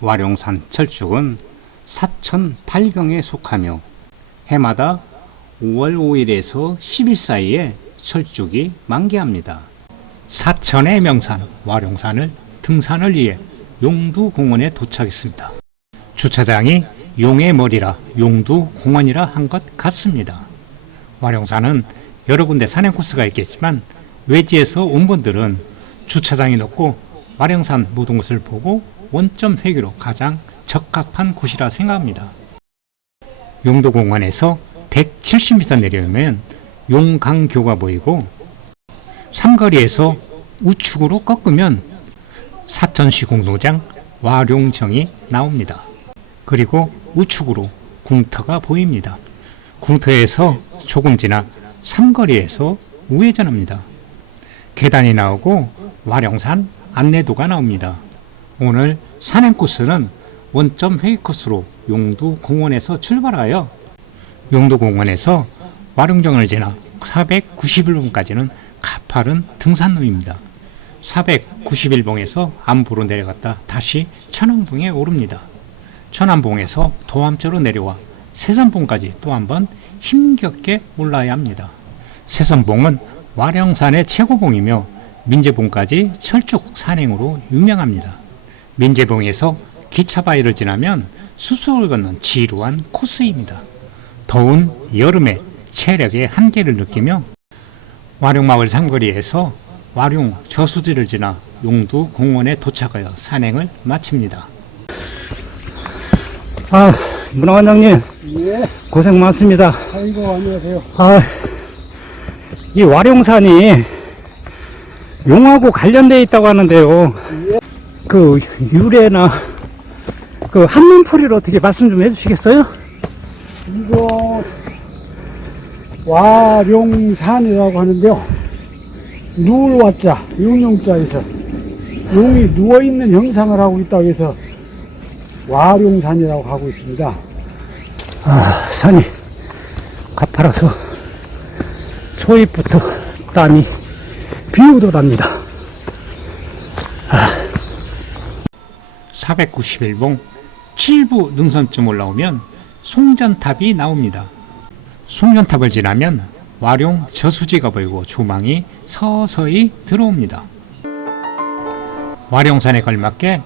와룡산 철쭉은 사천 발경에 속하며 해마다 5월 5일에서 10일 사이에 철쭉이 만개합니다. 사천의 명산 와룡산을 등산을 위해 용두공원에 도착했습니다. 주차장이 용의 머리라 용두공원이라 한 것 같습니다. 와룡산은 여러 군데 산행 코스가 있겠지만 외지에서 온 분들은 주차장이 높고 와룡산 모든 것을 보고 원점 회귀로 가장 적합한 곳이라 생각합니다. 용두공원에서 170m 내려오면 용강교가 보이고 삼거리에서 우측으로 꺾으면 사천시 공동장 와룡정이 나옵니다. 그리고 우측으로 궁터가 보입니다. 궁터에서 조금 지나 삼거리에서 우회전합니다. 계단이 나오고 와룡산 안내도가 나옵니다. 오늘 산행 코스는 원점 회귀 코스로 용두공원에서 출발하여 용두공원에서 와룡정을 지나 491봉까지는 가파른 등산로입니다. 491봉에서 안부로 내려갔다 다시 천왕봉에 오릅니다. 천왕봉에서 도암자로 내려와 세선봉까지 또 한번 힘겹게 올라야 합니다. 세선봉은 와룡산의 최고봉이며 민재봉까지 철쭉 산행으로 유명합니다. 민재봉에서 기차바위를 지나면 숲속을 걷는 지루한 코스입니다. 더운 여름에 체력의 한계를 느끼며 와룡마을 삼거리에서 와룡 저수지를 지나 용두공원에 도착하여 산행을 마칩니다. 문화관장님, 예. 고생 많습니다. 아이고, 안녕하세요. 이 와룡산이 용하고 관련되어 있다고 하는데요. 예. 그 유래나 그 한문풀이를 어떻게 말씀 좀 해주시겠어요? 이거 와룡산이라고 하는데요. 누울 와자, 용용자에서 용이 누워있는 형상을 하고 있다고 해서 와룡산이라고 하고 있습니다. 산이 가파라서 초입부터 땀이 비오도 납니다. 491봉 7부 능선쯤 올라오면 송전탑이 나옵니다. 송전탑을 지나면 와룡 저수지가 보이고 조망이 서서히 들어옵니다. 와룡산에 걸맞게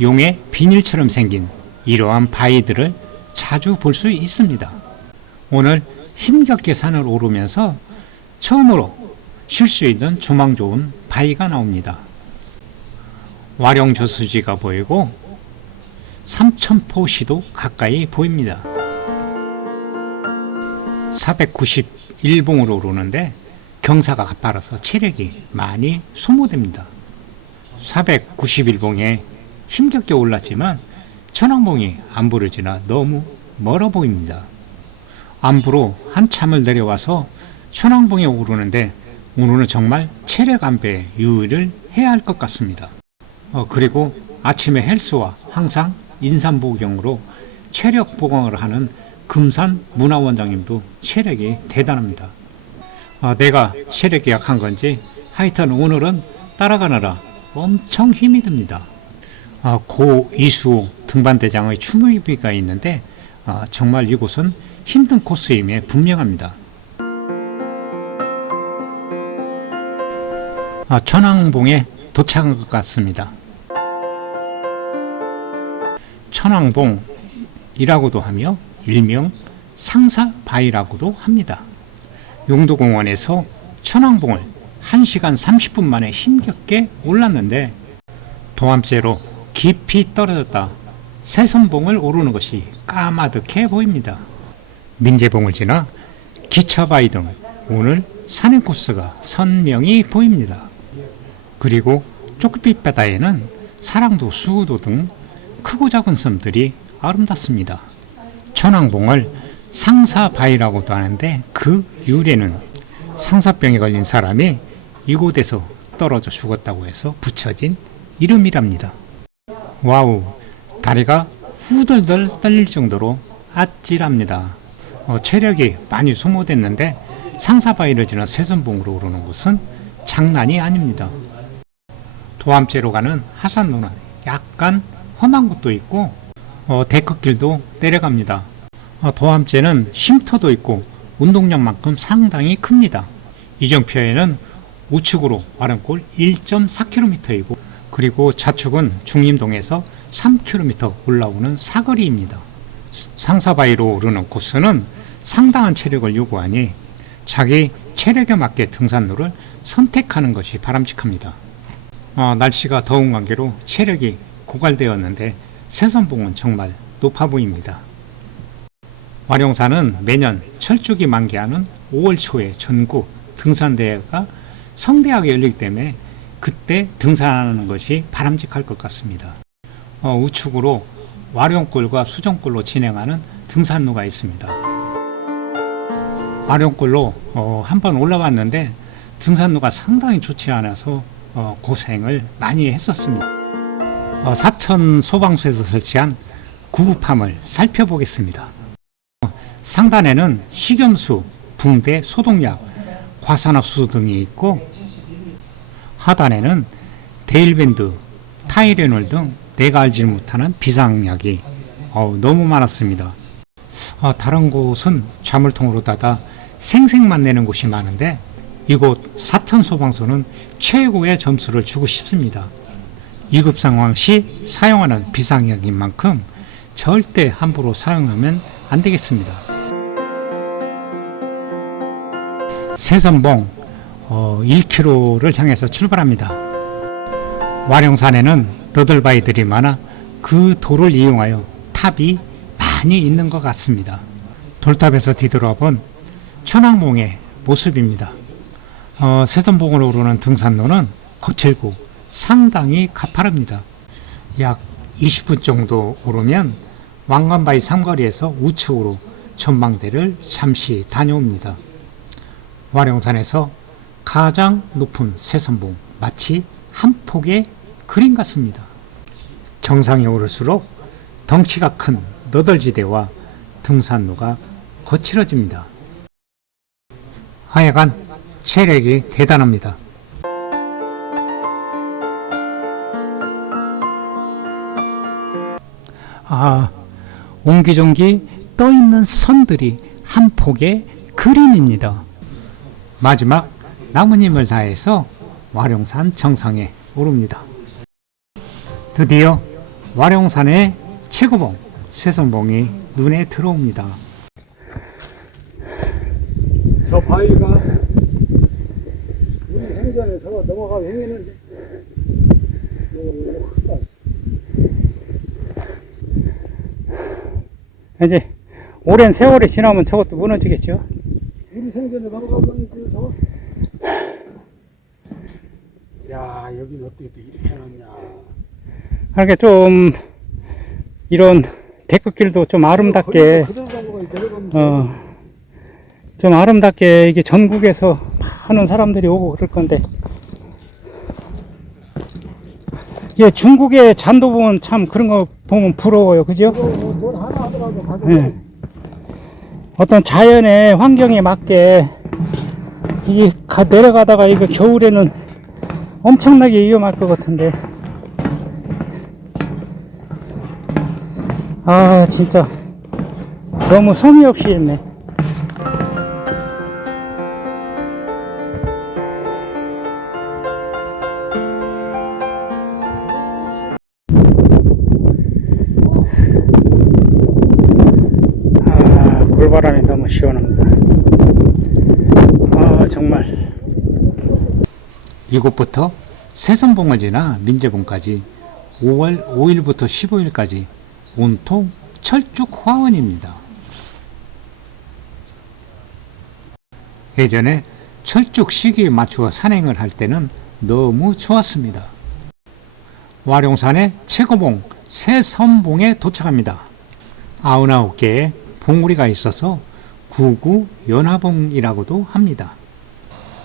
용의 비닐처럼 생긴 이러한 바위들을 자주 볼 수 있습니다. 오늘 힘겹게 산을 오르면서 처음으로 쉴 수 있는 조망 좋은 바위가 나옵니다. 와룡 저수지가 보이고 삼천포시도 가까이 보입니다. 491봉으로 오르는데 경사가 가파라서 체력이 많이 소모됩니다. 491봉에 힘겹게 올랐지만 천왕봉이 안부를 지나 너무 멀어 보입니다. 안부로 한참을 내려와서 천왕봉에 오르는데 오늘은 정말 체력 안배에 유의를 해야 할 것 같습니다. 그리고 아침에 헬스와 항상 인삼보경으로 체력 보강을 하는 금산 문화원장님도 체력이 대단합니다. 내가 체력이 약한 건지 하여튼 오늘은 따라가느라 엄청 힘이 듭니다. 고 이수호 등반대장의 추모비가 있는데 정말 이곳은 힘든 코스임에 분명합니다. 천왕봉에 도착한 것 같습니다. 천왕봉이라고도 하며 일명 상사바위라고도 합니다. 용두공원에서 천왕봉을 1시간 30분 만에 힘겹게 올랐는데 도암째로 깊이 떨어졌다 세선봉을 오르는 것이 까마득해 보입니다. 민재봉을 지나 기차바위 등 오늘 산행 코스가 선명히 보입니다. 그리고 쪽빛 바다에는 사랑도, 수우도 등 크고 작은 섬들이 아름답습니다. 천왕봉을 상사바위라고도 하는데 그 유래는 상사병에 걸린 사람이 이곳에서 떨어져 죽었다고 해서 붙여진 이름이랍니다. 와우, 다리가 후덜덜 떨릴 정도로 아찔합니다. 체력이 많이 소모됐는데 상사바위를 지나 쇠선봉으로 오르는 것은 장난이 아닙니다. 도암째로 가는 하산로는 약간 험한 곳도 있고 데크길도 내려갑니다. 도암제는 쉼터도 있고 운동량만큼 상당히 큽니다. 이정표에는 우측으로 와룡골 1.4km이고 그리고 좌측은 중림동에서 3km 올라오는 사거리입니다. 상사바위로 오르는 코스는 상당한 체력을 요구하니 자기 체력에 맞게 등산로를 선택하는 것이 바람직합니다. 날씨가 더운 관계로 체력이 고갈되었는데 새선봉은 정말 높아 보입니다. 와룡산은 매년 철쭉이 만개하는 5월 초에 전국 등산대회가 성대하게 열리기 때문에 그때 등산하는 것이 바람직할 것 같습니다. 우측으로 와룡골과 수정골로 진행하는 등산로가 있습니다. 와룡골로 한번 올라왔는데 등산로가 상당히 좋지 않아서 고생을 많이 했었습니다. 사천 소방서에서 설치한 구급함을 살펴보겠습니다. 상단에는 식염수, 붕대, 소독약, 과산화수소 등이 있고 하단에는 데일밴드, 타이레놀 등 내가 알지 못하는 비상약이 너무 많았습니다. 다른 곳은 자물통으로 닫아 생색만 내는 곳이 많은데 이곳 사천소방서는 최고의 점수를 주고 싶습니다. 위급 상황 시 사용하는 비상약인 만큼 절대 함부로 사용하면 안 되겠습니다. 새선봉 1km를 향해서 출발합니다. 와룡산에는 너덜바위들이 많아 그 돌을 이용하여 탑이 많이 있는 것 같습니다. 돌탑에서 뒤돌아본 천왕봉의 모습입니다. 새선봉을 오르는 등산로는 거칠고 상당히 가파릅니다. 약 20분 정도 오르면 왕관바위 삼거리에서 우측으로 전망대를 잠시 다녀옵니다. 와룡산에서 가장 높은 새선봉, 마치 한 폭의 그림 같습니다. 정상에 오를수록 덩치가 큰 너덜지대와 등산로가 거칠어집니다. 하여간 체력이 대단합니다. 옹기종기 떠있는 선들이 한 폭의 그림입니다. 마지막 남은 힘을 다해서 와룡산 정상에 오릅니다. 드디어 와룡산의 최고봉 새선봉이 눈에 들어옵니다. 저 바위가 우리 생전에 저거 넘어가고 행했는데 이거 크다. 이제 오랜 세월이 지나면 저것도 무너지겠죠. 우리 생전에 넘어가고 저거. 야, 여기는 어떻게 또 이렇게 해놨냐. 그러니까 좀 이런 데크길도 좀 아름답게 좀 아름답게 이게 전국에서 많은 사람들이 오고 그럴 건데 이게 중국의 잔도 보면 참 그런 거 보면 부러워요. 그죠? 뭘 하나 하더라도 네. 어떤 자연의 환경에 맞게 이게 내려가다가 이거 겨울에는 엄청나게 위험할 것 같은데 진짜 너무 성의 없이 했네. 골바람이 너무 시원합니다. 정말 이곳부터 새선봉을 지나 민재봉까지 5월 5일부터 15일까지 온통 철쭉 화원입니다. 예전에 철쭉 시기에 맞추어 산행을 할 때는 너무 좋았습니다. 와룡산의 최고봉 새선봉에 도착합니다. 99개의 봉우리가 있어서 구구연화봉이라고도 합니다.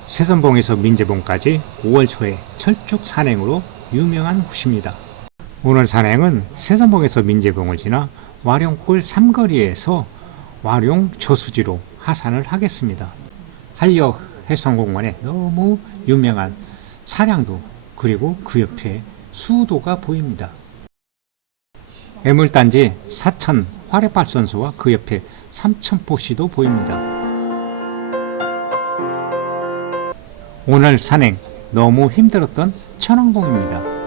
새선봉에서 민재봉까지 5월 초에 철쭉 산행으로 유명한 곳입니다. 오늘 산행은 새선봉에서 민재봉을 지나 와룡골 삼거리에서 와룡 저수지로 하산을 하겠습니다. 한려 해상공원에 너무 유명한 사량도 그리고 그 옆에 수도가 보입니다. 애물단지 사천 화력발전소와 그 옆에 삼천포시도 보입니다. 오늘 산행 너무 힘들었던 천왕봉입니다.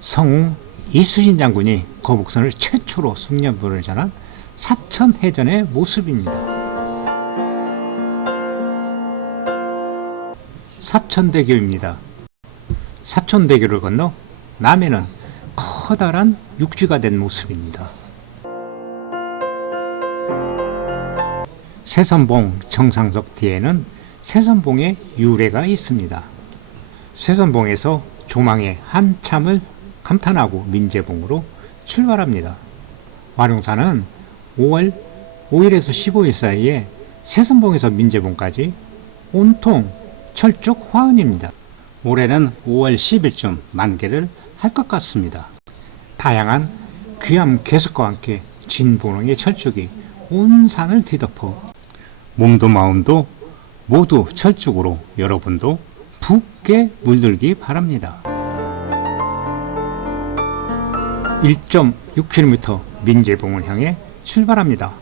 성웅 이수진 장군이 거북선을 최초로 숙련부를 전한 사천해전의 모습입니다. 사천대교입니다. 사천대교를 건너 남해는 커다란 육지가 된 모습입니다. 세선봉 정상석 뒤에는 세선봉의 유래가 있습니다. 세선봉에서 조망에 한참을 감탄하고 민재봉으로 출발합니다. 와룡산은 5월 5일에서 15일 사이에 세선봉에서 민재봉까지 온통 철쭉 화은입니다. 올해는 5월 10일쯤 만개를 할 것 같습니다. 다양한 귀암 개석과 함께 진보릉의 철쭉이 온 산을 뒤덮어 몸도 마음도 모두 철쭉으로 여러분도 붓게 물들기 바랍니다. 1.6km 민재봉을 향해 출발합니다.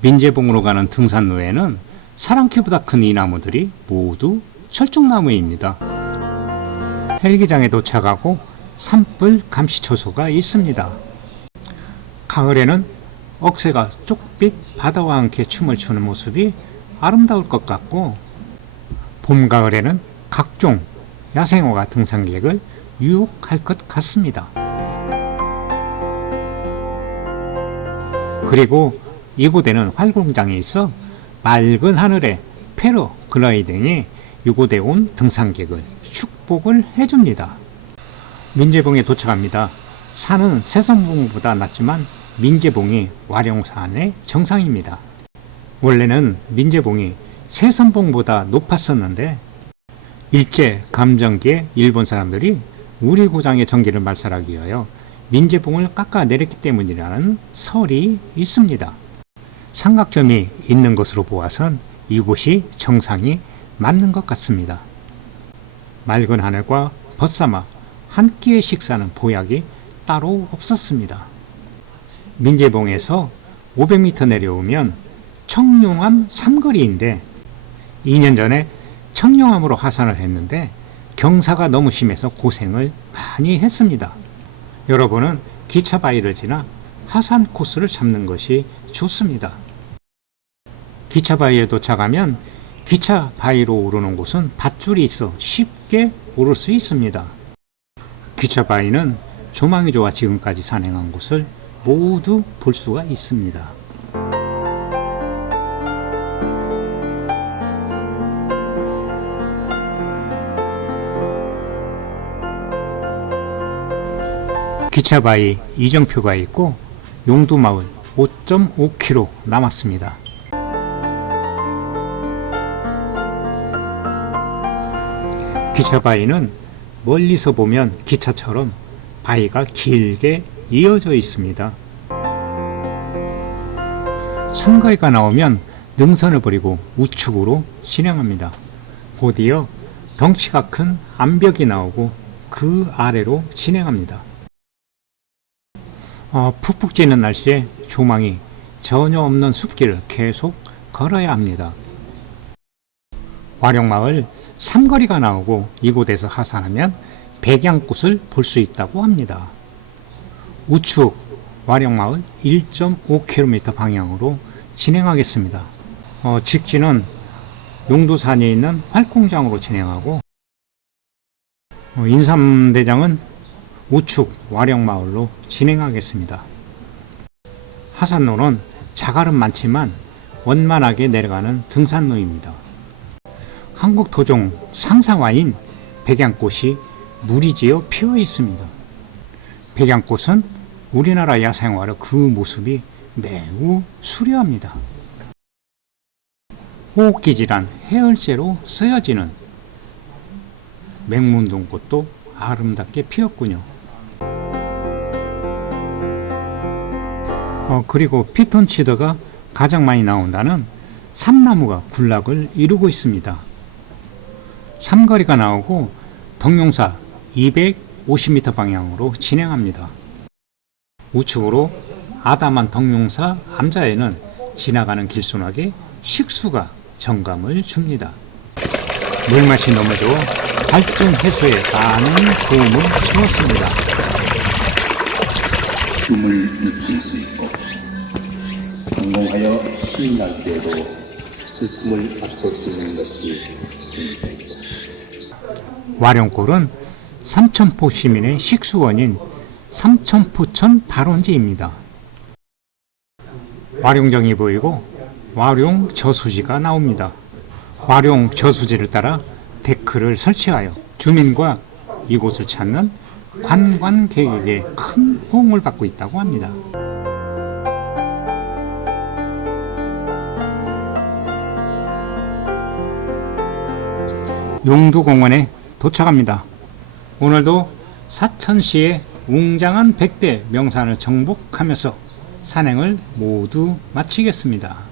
민재봉으로 가는 등산로에는 사랑키보다 큰 이 나무들이 모두 철쭉나무입니다. 헬기장에 도착하고 산불 감시초소가 있습니다. 가을에는 억새가 쪽빛 바다와 함께 춤을 추는 모습이 아름다울 것 같고, 봄, 가을에는 각종 야생어가 등산객을 유혹할 것 같습니다. 그리고 이곳에는 활공장이 있어 맑은 하늘에 패러글라이딩이 이곳에 온 등산객을 축복을 해줍니다. 민재봉에 도착합니다. 산은 세선봉보다 낮지만 민재봉이 와룡산의 정상입니다. 원래는 민재봉이 세선봉보다 높았었는데 일제 감정기에 일본 사람들이 우리고장의 전기를 말살하기 위하여 민재봉을 깎아내렸기 때문이라는 설이 있습니다. 삼각점이 있는 것으로 보아선 이곳이 정상이 맞는 것 같습니다. 맑은 하늘과 벗사마 한 끼의 식사는 보약이 따로 없었습니다. 민재봉에서 500m 내려오면 청룡암 삼거리인데 2년 전에 청룡암으로 하산을 했는데 경사가 너무 심해서 고생을 많이 했습니다. 여러분은 기차 바위를 지나 하산 코스를 잡는 것이 좋습니다. 기차 바위에 도착하면 기차 바위로 오르는 곳은 밧줄이 있어 쉽게 오를 수 있습니다. 기차 바위는 조망이 좋아 지금까지 산행한 곳을 모두 볼 수가 있습니다. 기차 바위 이정표가 있고 용두마을 5.5km 남았습니다. 기차 바위는 멀리서 보면 기차처럼 바위가 길게 이어져 있습니다. 삼거리가 나오면 능선을 버리고 우측으로 진행합니다. 곧이어 덩치가 큰 암벽이 나오고 그 아래로 진행합니다. 푹푹 찌는 날씨에 조망이 전혀 없는 숲길을 계속 걸어야 합니다. 와룡마을 삼거리가 나오고 이곳에서 하산하면 백양꽃을 볼 수 있다고 합니다. 우측 와룡마을 1.5km 방향으로 진행하겠습니다. 직진은 용두산에 있는 활공장으로 진행하고 인삼대장은 우측 와룡마을로 진행하겠습니다. 하산로는 자갈은 많지만 원만하게 내려가는 등산로입니다. 한국 토종 상상화인 백양꽃이 무리지어 피어 있습니다. 백양꽃은 우리나라 야생화로 그 모습이 매우 수려합니다. 호흡기질한 해열제로 쓰여지는 맹문동꽃도 아름답게 피었군요. 그리고 피톤치드가 가장 많이 나온다는 삼나무가 군락을 이루고 있습니다. 삼거리가 나오고 덕룡사 250m 방향으로 진행합니다. 우측으로 아담한 덕용사 암자에는 지나가는 길소나기 식수가 정감을 줍니다. 물맛이 너무 좋아 갈증 해소에 많은 도움을 주었습니다. 춤을 느낄 수 있고 성공하여 신이 날 때에도 슬픔을 맛볼 수 있는 것이 진짜이고 와룡골은 삼천포 시민의 식수원인 삼천포천 발원지입니다. 와룡정이 보이고 와룡 저수지가 나옵니다. 와룡 저수지를 따라 데크를 설치하여 주민과 이곳을 찾는 관광객에게 큰 호응을 받고 있다고 합니다. 용두공원에 도착합니다. 오늘도 사천시의 웅장한 100대 명산을 정복하면서 산행을 모두 마치겠습니다.